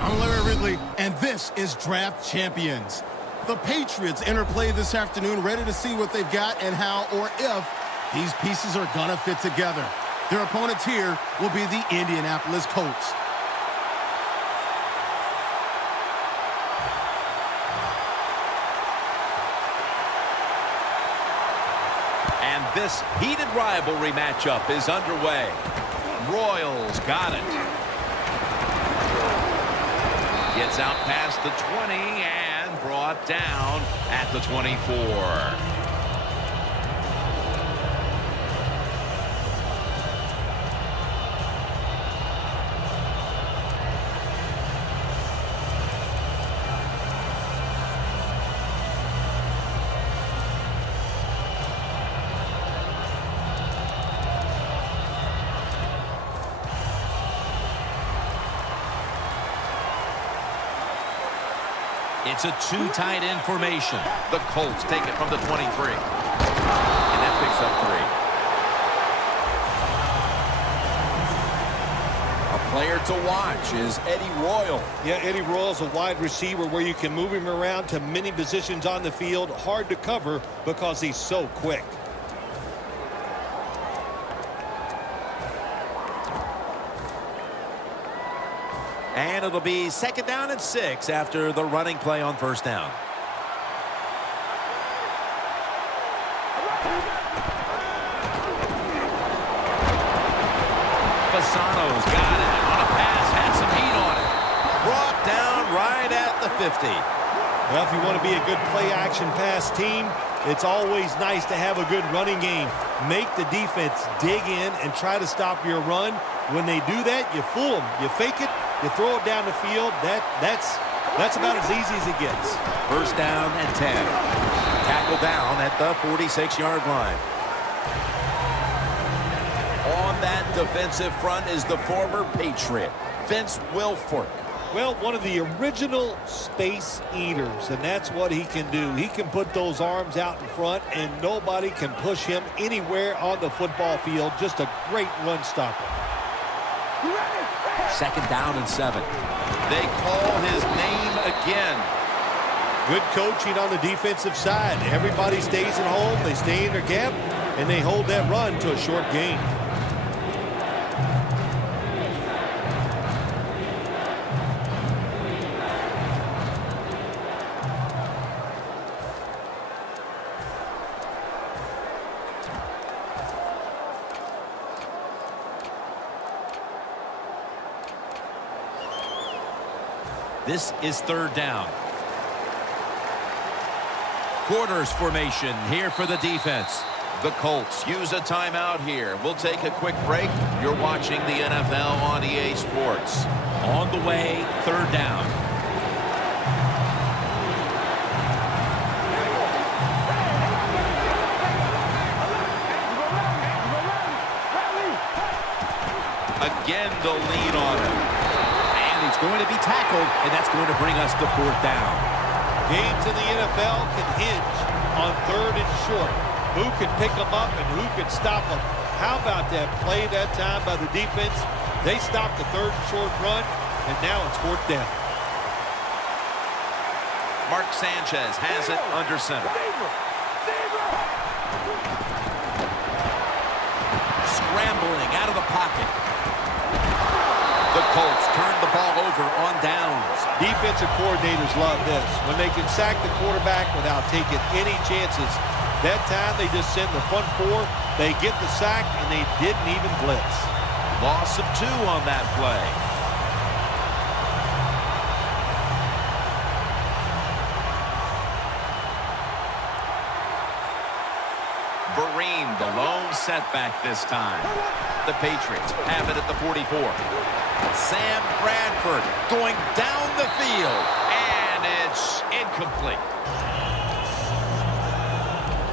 I'm Larry Ridley, and this is Draft Champions. The Patriots enter play this afternoon, ready to see what they've got and how or if these pieces are going to fit together. Their opponents here will be the Indianapolis Colts. And this heated rivalry matchup is underway. Royals got it. Gets out past the 20 and brought down at the 24. It's a two-tight end formation. The Colts take it from the 23. And that picks up 3. A player to watch is Eddie Royal. Yeah, Eddie Royal's a wide receiver where you can move him around to many positions on the field. Hard to cover because he's so quick. And it'll be 2nd down and 6 after the running play on 1st down. Fasano's got it. On a pass, had some heat on it. Brought down right at the 50. Well, if you want to be a good play-action pass team, it's always nice to have a good running game. Make the defense dig in and try to stop your run. When they do that, you fool them. You fake it, you throw it down the field. That's about as easy as it gets. 1st down and 10. Tackle down at the 46-yard line. On that defensive front is the former Patriot, Vince Wilfork. Well, one of the original space eaters, and that's what he can do. He can put those arms out in front, and nobody can push him anywhere on the football field. Just a great run stopper. 2nd down and 7. They call his name again. Good coaching on the defensive side. Everybody stays at home. They stay in their gap, and they hold that run to a short gain. This is 3rd down. Quarters formation here for the defense. The Colts use a timeout here. We'll take a quick break. You're watching the NFL on EA Sports. On the way, 3rd down. Again, the lead on him. He's going to be tackled, and that's going to bring us to 4th down. Games in the NFL can hinge on 3rd and short. Who can pick them up and who can stop them? How about that play that time by the defense? They stopped the 3rd and short run, and now it's 4th down. Mark Sanchez has it under center. Scrambling out of the pocket. The Colts turn the ball over on downs. Defensive coordinators love this. When they can sack the quarterback without taking any chances. That time they just send the front 4. They get the sack, and they didn't even blitz. Loss of 2 on that play. Vereen, the lone setback this time. The Patriots have it at the 44. Sam Bradford going down the field, and it's incomplete.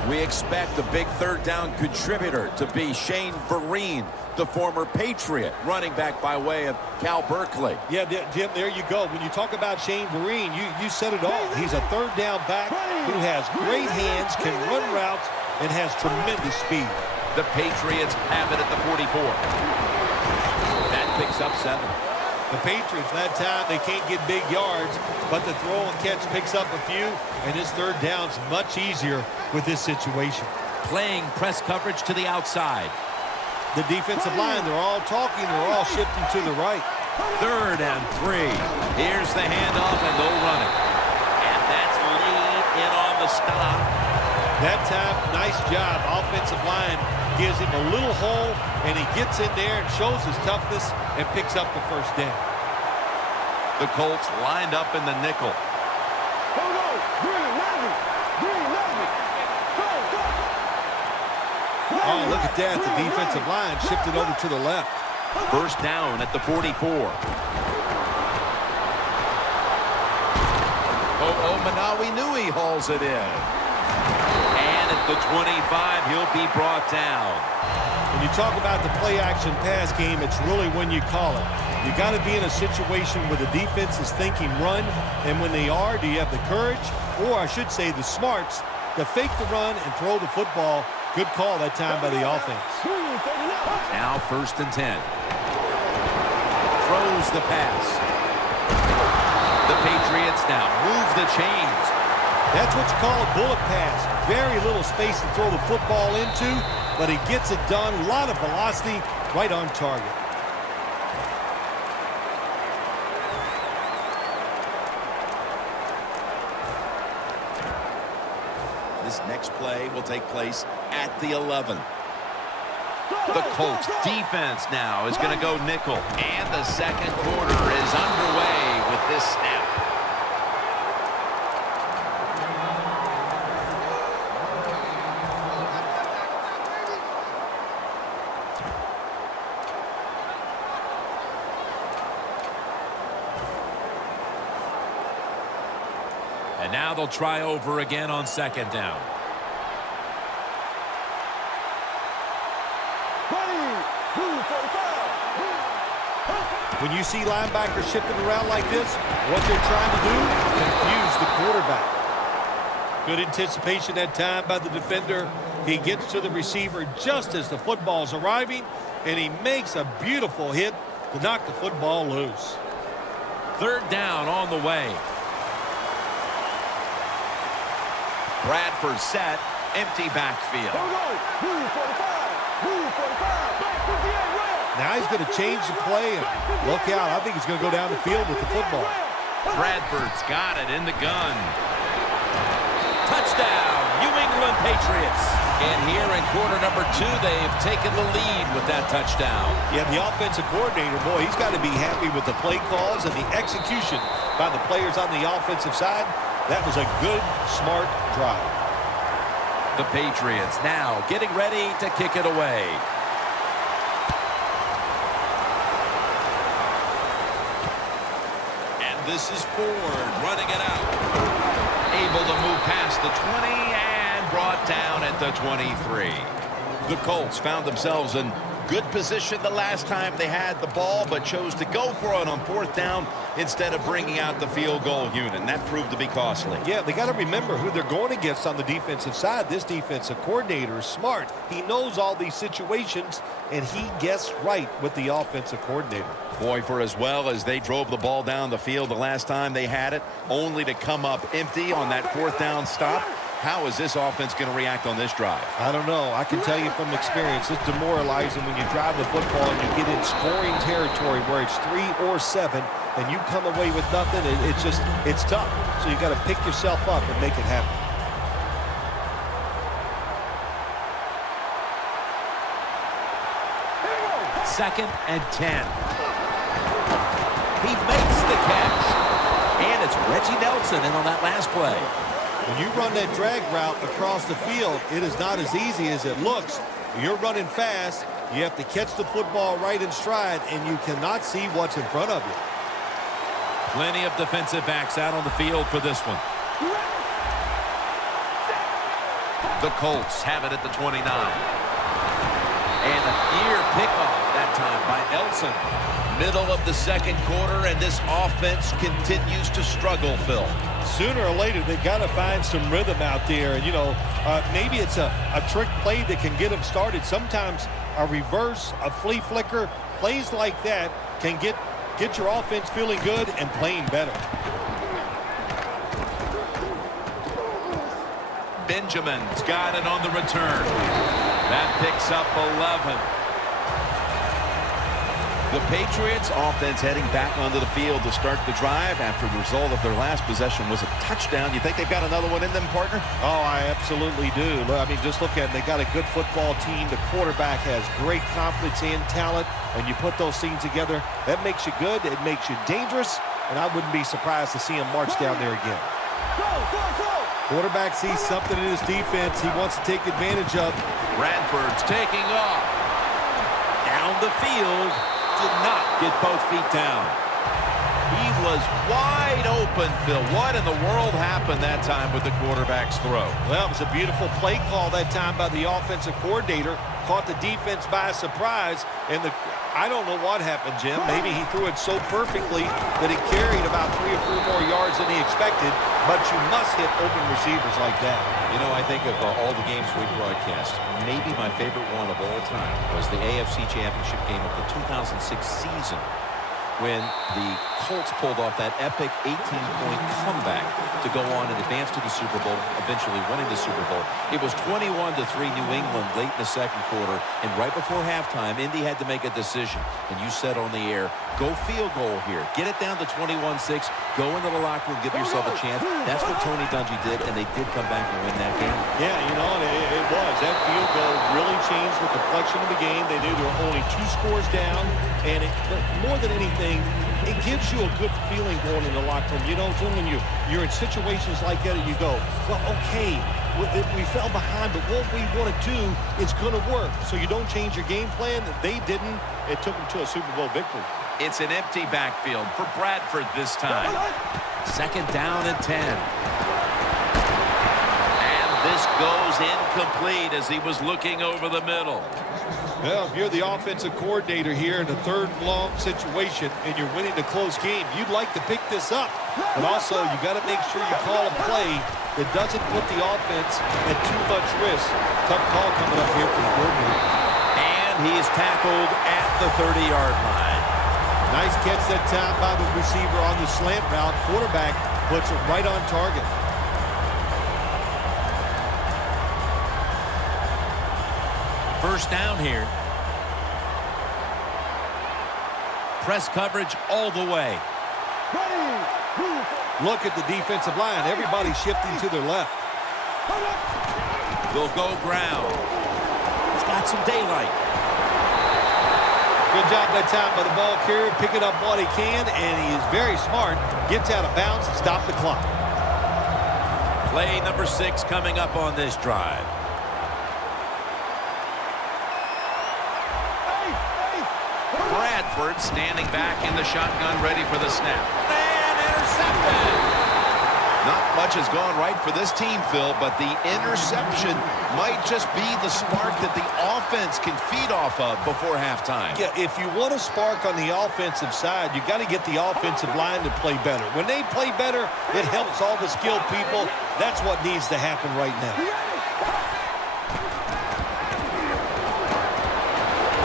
We expect the big 3rd down contributor to be Shane Vereen, the former Patriot, running back by way of Cal Berkeley. Yeah, Jim, there you go. When you talk about Shane Vereen, you said it all. He's a 3rd down back who has great hands, can run routes, and has tremendous speed. The Patriots have it at the 44. That picks up 7. The Patriots, that time, they can't get big yards, but the throw and catch picks up a few, and this third down's much easier with this situation. Playing press coverage to the outside. The defensive line, they're all talking, they're all shifting to the right. 3rd and 3. Here's the handoff, and they'll run it. And that's lead in on the stop. That time, nice job. Offensive line gives him a little hole, and he gets in there and shows his toughness and picks up the first down. The Colts lined up in the nickel. Oh, look at that. The defensive line shifted over to the left. 1st down at the 44. Manawi knew he hauls it in. And at the 25, he'll be brought down. When you talk about the play-action pass game, it's really when you call it. You got to be in a situation where the defense is thinking run, and when they are, do you have the courage, or I should say the smarts, to fake the run and throw the football? Good call that time by the offense. Now 1st and 10. Throws the pass. The Patriots now move the chains. That's what you call a bullet pass. Very little space to throw the football into, but he gets it done. A lot of velocity, right on target. This next play will take place at the 11. The Colts defense now is going to go nickel. And the 2nd quarter is underway with this snap. And now they'll try over again on 2nd down. When you see linebackers shifting around like this, what they're trying to do, confuse the quarterback. Good anticipation that time by the defender. He gets to the receiver just as the football's arriving, and he makes a beautiful hit to knock the football loose. 3rd down on the way. Bradford set, empty backfield. Now he's going to change the play, and look out. I think he's going to go down the field with the football. Bradford's got it in the gun. Touchdown, New England Patriots. And here in quarter number 2, they've taken the lead with that touchdown. Yeah, the offensive coordinator, boy, he's got to be happy with the play calls and the execution by the players on the offensive side. That was a good, smart drive. The Patriots now getting ready to kick it away. And this is Ford running it out. Able to move past the 20 and brought down at the 23. The Colts found themselves in good position the last time they had the ball, but chose to go for it on 4th down instead of bringing out the field goal unit, and that proved to be costly. Yeah, they got to remember who they're going against on the defensive side. This defensive coordinator is smart. He knows all these situations, and he guessed right with the offensive coordinator. Boy, for as well as they drove the ball down the field the last time they had it, only to come up empty on that 4th down stop. How is this offense going to react on this drive? I don't know. I can tell you from experience, it's demoralizing when you drive the football and you get in scoring territory where it's 3 or 7 and you come away with nothing. It's tough. So you got to pick yourself up and make it happen. Second and 10. He makes the catch. And it's Reggie Nelson in on that last play. When you run that drag route across the field, it is not as easy as it looks. You're running fast. You have to catch the football right in stride, and you cannot see what's in front of you. Plenty of defensive backs out on the field for this one. The Colts have it at the 29. And a near pickoff that time by Nelson. Middle of the 2nd quarter, and this offense continues to struggle, Phil. Sooner or later, they've got to find some rhythm out there. And, maybe it's a trick play that can get them started. Sometimes a reverse, a flea flicker, plays like that can get Get your offense feeling good and playing better. Benjamin's got it on the return. That picks up 11. The Patriots offense heading back onto the field to start the drive after the result of their last possession was a touchdown. You think they've got another one in them, partner? Oh, I absolutely do. I mean, just look at it. They got a good football team. The quarterback has great confidence and talent, and you put those things together, that makes you good. It makes you dangerous, and I wouldn't be surprised to see him march down there again. Quarterback sees something in his defense he wants to take advantage of. Bradford's taking off. Down the field. Did not get both feet down. He was wide open, Phil. What in the world happened that time with the quarterback's throw? Well, it was a beautiful play call that time by the offensive coordinator. Caught the defense by surprise, and I don't know what happened, Jim. Maybe he threw it so perfectly that it carried about 3 or 4 more yards than he expected, but you must hit open receivers like that. You know, I think of all the games we broadcast, maybe my favorite one of all time was the AFC Championship game of the 2006 season when the Colts pulled off that epic 18-point comeback to go on and advance to the Super Bowl, eventually winning the Super Bowl. It was 21-3 New England late in the second quarter, and right before halftime, Indy had to make a decision. And you said on the air, go field goal here. Get it down to 21-6. Go into the locker room, give yourself a chance. That's what Tony Dungy did, and they did come back and win that game. Yeah, you know, it was. That field goal really changed the complexion of the game. They knew there were only 2 scores down, and but more than anything, it gives you a good feeling going in the locker room. You know, Jim, when you're in situations like that, and you go, well, okay, we fell behind, but what we want to do is going to work. So you don't change your game plan. They didn't. It took them to a Super Bowl victory. It's an empty backfield for Bradford this time. Second down and 10. And this goes incomplete as he was looking over the middle. Well, if you're the offensive coordinator here in a third and long situation and you're winning a close game, you'd like to pick this up. But also, you got to make sure you call a play that doesn't put the offense at too much risk. Tough call coming up here for the coordinator. And he's tackled at the 30-yard line. Nice catch that time by the receiver on the slant route. Quarterback puts it right on target. First down here. Press coverage all the way. Look at the defensive line. Everybody shifting to their left. They'll go ground. He's got some daylight. Good job that time by the ball carrier, picking up what he can, and he is very smart. Gets out of bounds and stop the clock. Play number 6 coming up on this drive. Bradford standing back in the shotgun, ready for the snap. And intercepted! Not much has gone right for this team, Phil, but the interception might just be the spark that the offense can feed off of before halftime. Yeah, if you want a spark on the offensive side, you got to get the offensive line to play better. When they play better, it helps all the skilled people. That's what needs to happen right now.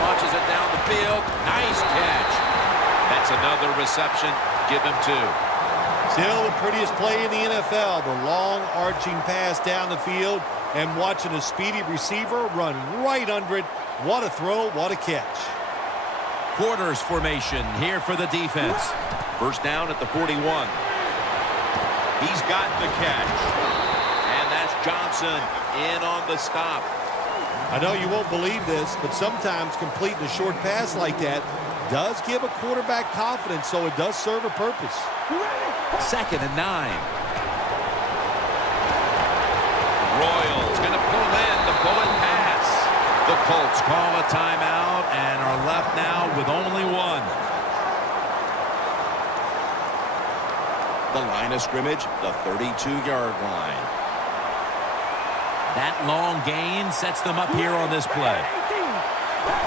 Launches it down the field. Nice catch. That's another reception. Give him 2. Still the prettiest play in the NFL, the long arching pass down the field and watching a speedy receiver run right under it. What a throw, what a catch. Quarters formation here for the defense. First down at the 41. He's got the catch. And that's Johnson in on the stop. I know you won't believe this, but sometimes completing a short pass like that does give a quarterback confidence, so it does serve a purpose. Second and 9. Royals going to pull in the bullet pass. The Colts call a timeout and are left now with only 1. The line of scrimmage, the 32-yard line. That long gain sets them up here on this play.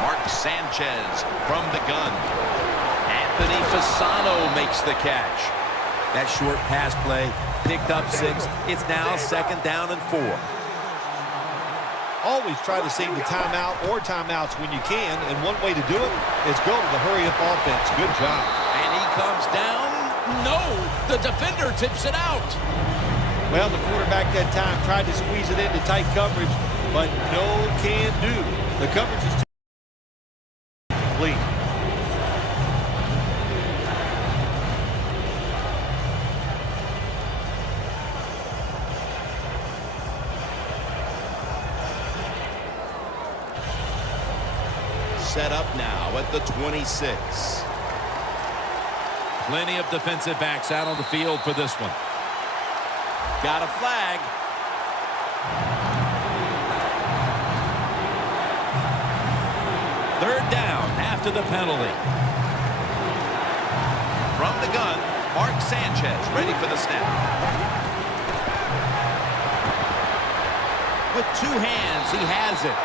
Mark Sanchez from the gun. Anthony Fasano makes the catch. That short pass play picked up 6. It's now second down and 4. Always try to save the timeout or timeouts when you can, and one way to do it is go to the hurry-up offense. Good job. And he comes down. No, the defender tips it out. Well, the quarterback that time tried to squeeze it into tight coverage, but no can do. The coverage is too complete. Set up now at the 26. Plenty of defensive backs out on the field for this one. Got a flag. Third down after the penalty. From the gun, Mark Sanchez ready for the snap. With two hands, he has it.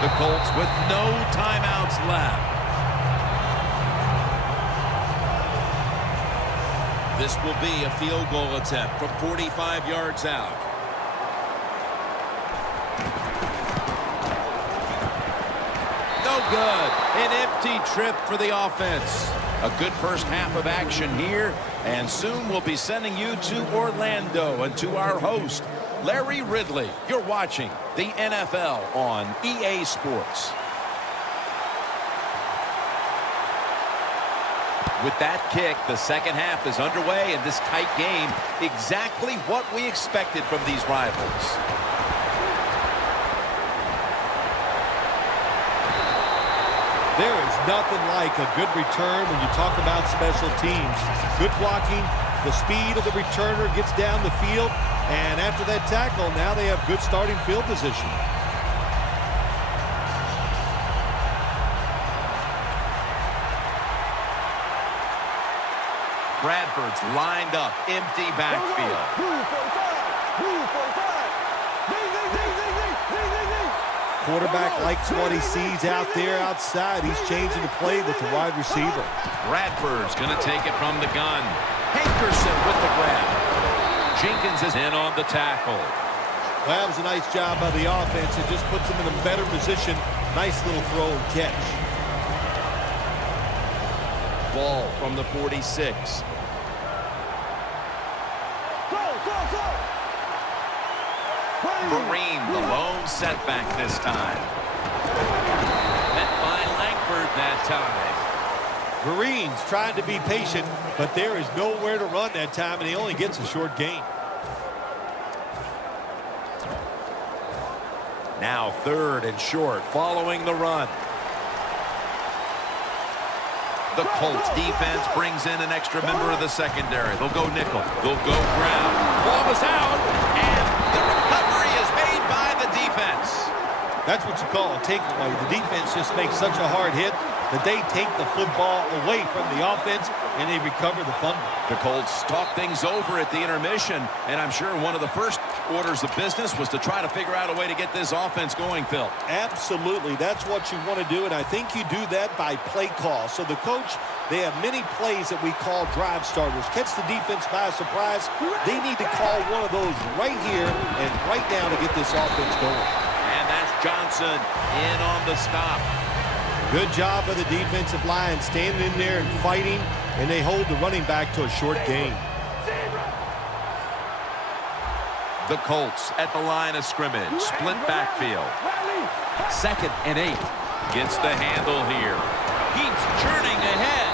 The Colts with no timeouts left. This will be a field goal attempt from 45 yards out. No good. An empty trip for the offense. A good first half of action here, and soon we'll be sending you to Orlando and to our host, Larry Ridley. You're watching the NFL on EA Sports. With that kick, the second half is underway in this tight game. Exactly what we expected from these rivals. There is nothing like a good return when you talk about special teams. Good blocking, the speed of the returner gets down the field, and after that tackle, now they have good starting field position. Bradford's lined up, empty backfield. Quarterback likes what he sees out there outside. He's changing the play with the wide receiver. Bradford's going to take it from the gun. Hankerson with the grab. Jenkins is in on the tackle. Well, that was a nice job by the offense. It just puts them in a better position. Nice little throw and catch. Ball from the 46. Vereen, the lone setback this time. Met by Langford that time. Vereen's trying to be patient, but there is nowhere to run that time, and he only gets a short gain. Now third and short following the run. The Colts defense brings in an extra member of the secondary. They'll go nickel. They'll go ground. Ball was out, and the recovery is made by the defense. That's what you call a takeaway. The defense just makes such a hard hit that they take the football away from the offense, and they recover the fumble. The Colts talk things over at the intermission, and I'm sure one of the first orders of business was to try to figure out a way to get this offense going, Phil. Absolutely. That's what you want to do, and I think you do that by play call. So the coach, they have many plays that we call drive starters. Catch the defense by surprise. They need to call one of those right here and right now to get this offense going. And that's Johnson in on the stop. Good job by the defensive line standing in there and fighting, and they hold the running back to a short gain. The Colts at the line of scrimmage. Split backfield. 2nd and 8. Gets the handle here. Keeps churning ahead.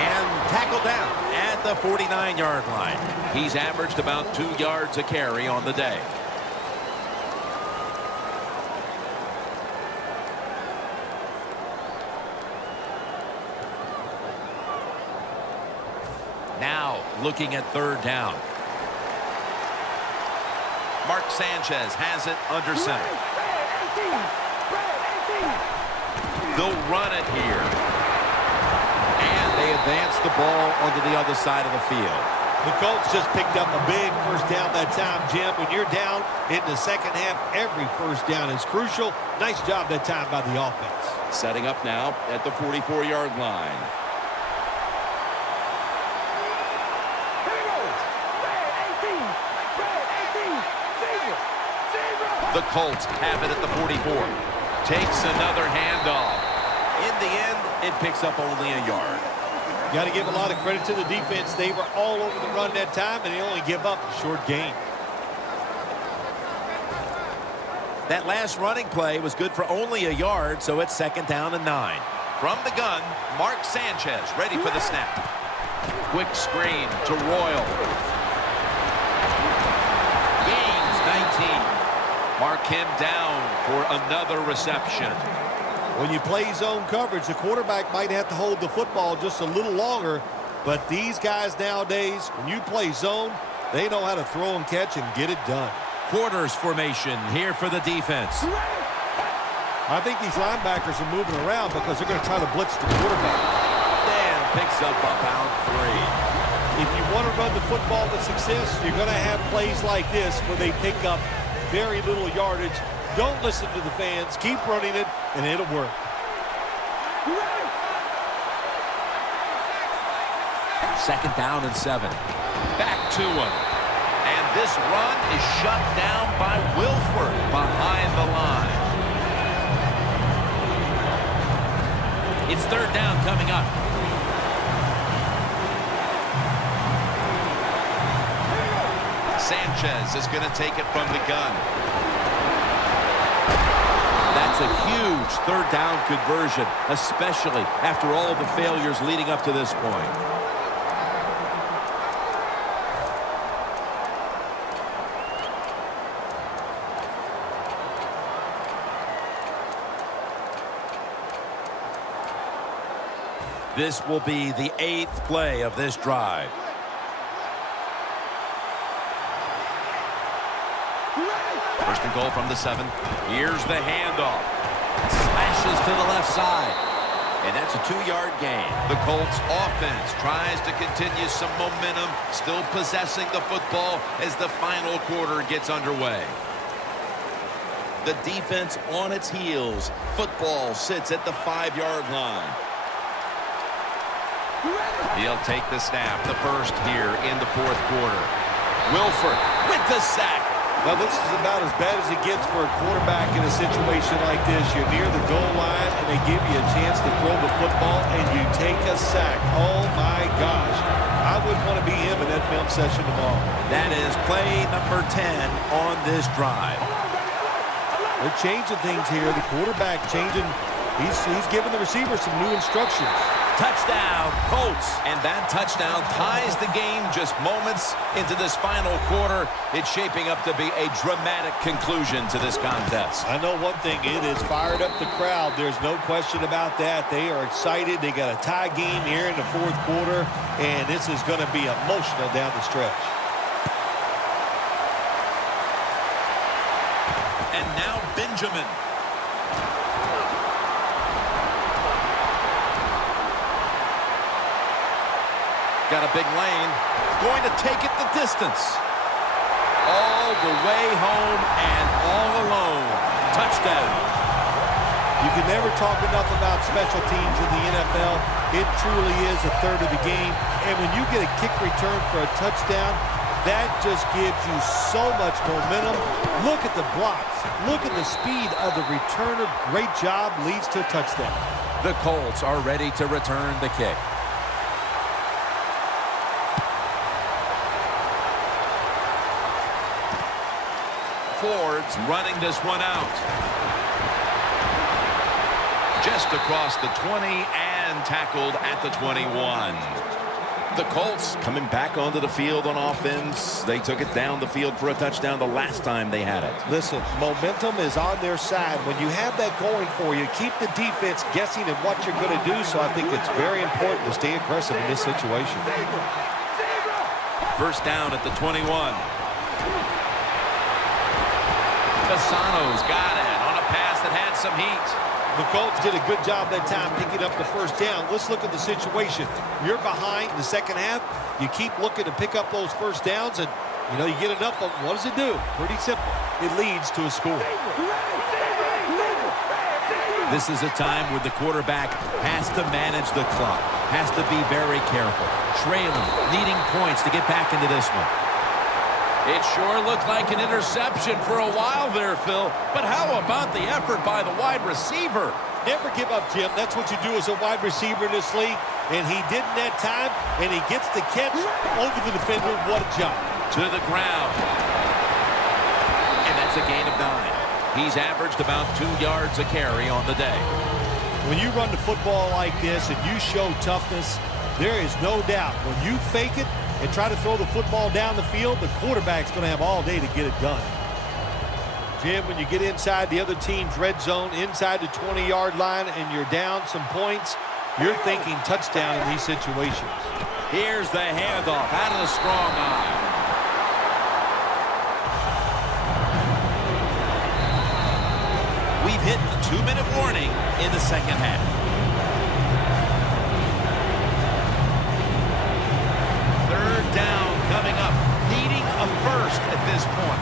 And tackled down at the 49-yard line. He's averaged about 2 yards a carry on the day. Now looking at third down. Mark Sanchez has it under center. They'll run it here. And they advance the ball onto the other side of the field. The Colts just picked up a big first down that time, Jim. When you're down in the second half, every first down is crucial. Nice job that time by the offense. Setting up now at the 44-yard line. The Colts have it at the 44. Takes another handoff. In the end, it picks up only a yard. Got to give a lot of credit to the defense. They were all over the run that time, and they only give up a short gain. That last running play was good for only a yard, so it's 2nd down and 9. From the gun, Mark Sanchez ready for the snap. Quick screen to Royal. Gains 19. Mark him down for another reception. When you play zone coverage, the quarterback might have to hold the football just a little longer, but these guys nowadays, when you play zone, they know how to throw and catch and get it done. Quarters formation here for the defense. I think these linebackers are moving around because they're going to try to blitz the quarterback. Dan picks up about 3. If you want to run the football to success, you're going to have plays like this where they pick up very little yardage. Don't listen to the fans. Keep running it, and it'll work. Second down and 7. Back to him. And this run is shut down by Wilford behind the line. It's 3rd down coming up. Sanchez is going to take it from the gun. That's a huge 3rd down conversion, especially after all the failures leading up to this point. This will be the 8th play of this drive. First and goal from the 7. Here's the handoff. Slashes to the left side. And that's a 2-yard gain. The Colts offense tries to continue some momentum, still possessing the football as the final quarter gets underway. The defense on its heels. Football sits at the 5-yard line. He'll take the snap, the first here in the 4th quarter. Wilford with the sack. Well, this is about as bad as it gets for a quarterback in a situation like this. You're near the goal line, and they give you a chance to throw the football, and you take a sack. Oh, my gosh. I wouldn't want to be him in that film session tomorrow. That is play number 10 on this drive. They're changing things here. The quarterback changing. He's giving the receiver some new instructions. Touchdown, Colts. And that touchdown ties the game just moments into this final quarter. It's shaping up to be a dramatic conclusion to this contest. I know one thing. It has fired up the crowd. There's no question about that. They are excited. They got a tie game here in the 4th quarter, and this is going to be emotional down the stretch. And now Benjamin. Got a big lane. Going to take it the distance. All the way home and all alone. Touchdown. You can never talk enough about special teams in the NFL. It truly is a third of the game. And when you get a kick return for a touchdown, that just gives you so much momentum. Look at the blocks. Look at the speed of the returner. Great job. Leads to a touchdown. The Colts are ready to return the kick. Ford's running this one out. Just across the 20 and tackled at the 21. The Colts coming back onto the field on offense. They took it down the field for a touchdown the last time they had it. Listen, momentum is on their side. When you have that going for you, keep the defense guessing at what you're going to do. So I think it's very important to stay aggressive in this situation. First down at the 21. Fasano's got it on a pass that had some heat. The Colts did a good job that time picking up the first down. Let's look at the situation. You're behind in the second half. You keep looking to pick up those first downs, and, you get enough of them. What does it do? Pretty simple. It leads to a score. This is a time when the quarterback has to manage the clock, has to be very careful, trailing, needing points to get back into this one. It sure looked like an interception for a while there, Phil. But how about the effort by the wide receiver? Never give up, Jim. That's what you do as a wide receiver in this league. And he didn't that time, and he gets the catch over the defender. What a jump. To the ground. And that's a gain of 9. He's averaged about 2 yards a carry on the day. When you run the football like this and you show toughness, there is no doubt when you fake it and try to throw the football down the field, the quarterback's going to have all day to get it done. Jim, when you get inside the other team's red zone, inside the 20-yard line, and you're down some points, you're thinking touchdown in these situations. Here's the handoff out of the strong eye. We've hit the 2-minute warning in the second half. Third down coming up, needing a first at this point.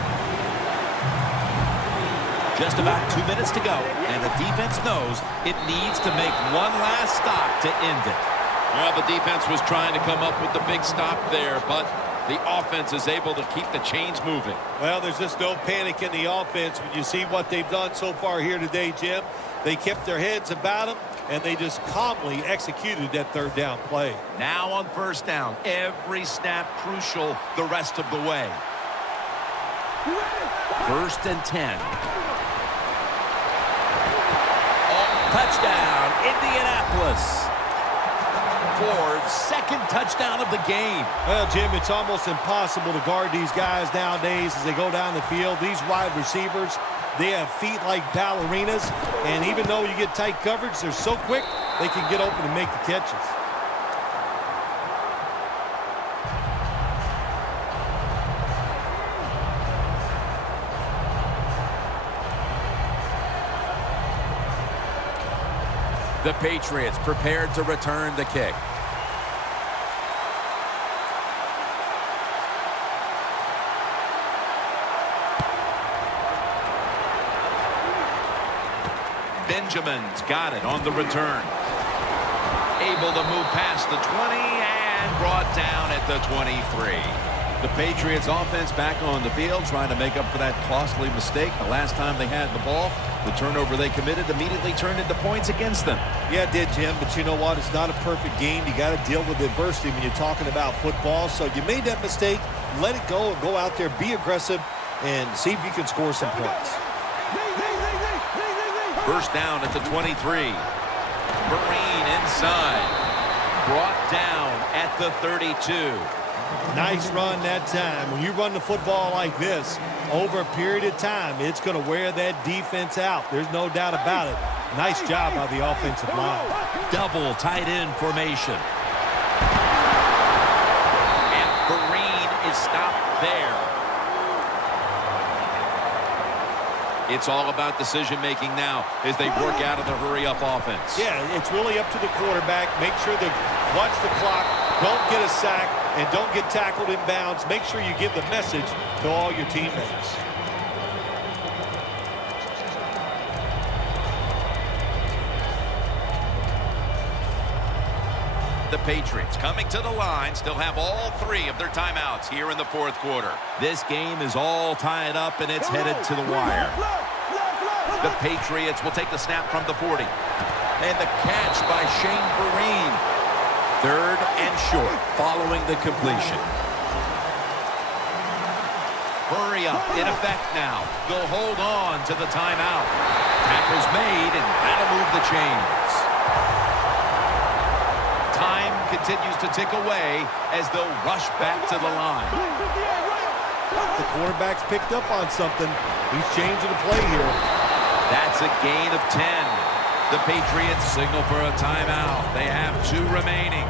Just about 2 minutes to go, and the defense knows it needs to make one last stop to end it. Well, the defense was trying to come up with the big stop there, but the offense is able to keep the chains moving. Well, there's just no panic in the offense when you see what they've done so far here today, Jim. They kept their heads about them, and they just calmly executed that third down play. Now on first down, every snap crucial the rest of the way. 1st and 10. Touchdown, Indianapolis. Ford's second touchdown of the game. Well, Jim, it's almost impossible to guard these guys nowadays as they go down the field. These wide receivers, they have feet like ballerinas, and even though you get tight coverage, they're so quick, they can get open and make the catches. The Patriots prepared to return the kick. Benjamin's got it on the return. Able to move past the 20 and brought down at the 23. The Patriots offense back on the field trying to make up for that costly mistake. The last time they had the ball, the turnover they committed immediately turned into points against them. Yeah, it did, Jim, but you know what? It's not a perfect game. You got to deal with adversity when you're talking about football. So you made that mistake, let it go, and go out there, be aggressive, and see if you can score some points. First down at the 23. Vereen inside. Brought down at the 32. Nice run that time. When you run the football like this, over a period of time, it's going to wear that defense out. There's no doubt about it. Nice job by the offensive line. Double tight end formation. And Vereen is stopped there. It's all about decision-making now as they work out of the hurry-up offense. Yeah, it's really up to the quarterback. Make sure to watch the clock, don't get a sack, and don't get tackled in bounds. Make sure you give the message to all your teammates. The Patriots coming to the line still have all 3 of their timeouts here in the fourth quarter. This game is all tied up and it's headed to the wire. The Patriots will take the snap from the 40. And the catch by Shane Vereen. 3rd and short following the completion. Hurry up in effect now. They'll hold on to the timeout. Tackle's made and that'll move the chains. Time continues to tick away as they'll rush back to the line. The quarterback's picked up on something. He's changing the play here. That's a gain of 10. The Patriots signal for a timeout. They have 2 remaining.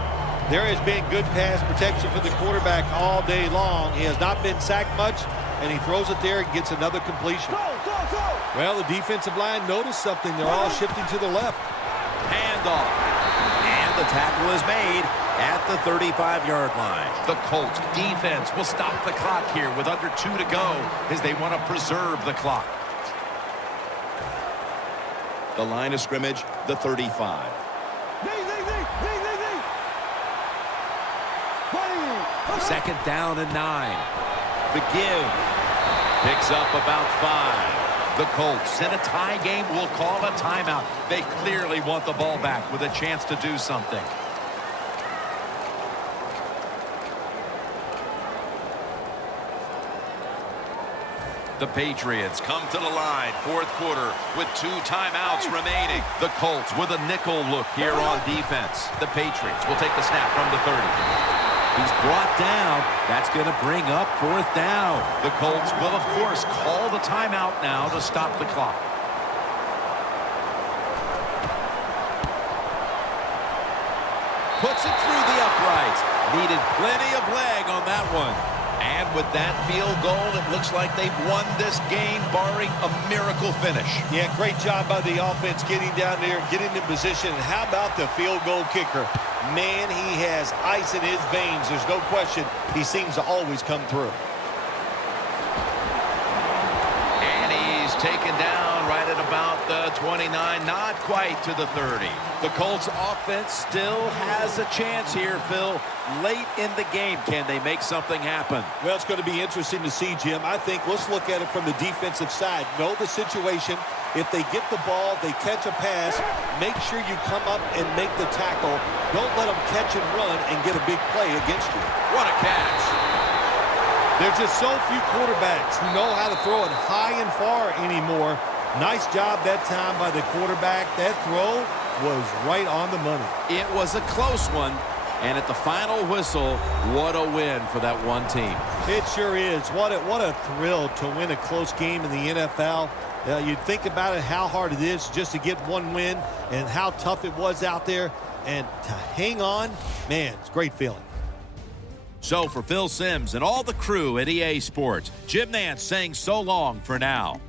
There has been good pass protection for the quarterback all day long. He has not been sacked much, and he throws it there and gets another completion. Well, the defensive line noticed something. They're all shifting to the left. Handoff. And the tackle is made at the 35-yard line. The Colts defense will stop the clock here with under 2 to go as they want to preserve the clock. The line of scrimmage, the 35. Second down and 9. The give picks up about 5. The Colts in a tie game will call a timeout. They clearly want the ball back with a chance to do something. The Patriots come to the line, fourth quarter, with 2 timeouts remaining. The Colts with a nickel look here on defense. The Patriots will take the snap from the 30. He's brought down. That's going to bring up fourth down. The Colts will, of course, call the timeout now to stop the clock. Puts it through the uprights. Needed plenty of leg on that one. And with that field goal, it looks like they've won this game, barring a miracle finish. Yeah, great job by the offense getting down there, getting in position. And how about the field goal kicker? Man, he has ice in his veins. There's no question. He seems to always come through. And he's taken down right at about the 29, not quite to the 30. The Colts offense still has a chance here, Phil. Late in the game, can they make something happen? Well, it's going to be interesting to see, Jim. I think let's look at it from the defensive side. Know the situation. If they get the ball, they catch a pass, make sure you come up and make the tackle. Don't let them catch and run and get a big play against you. What a catch. There's just so few quarterbacks who know how to throw it high and far anymore. Nice job that time by the quarterback. That throw was right on the money. It was a close one. And at the final whistle, what a win for that one team. It sure is. What a thrill to win a close game in the NFL. You think about it, how hard it is just to get one win and how tough it was out there. And to hang on, man, it's a great feeling. So for Phil Simms and all the crew at EA Sports, Jim Nantz saying so long for now.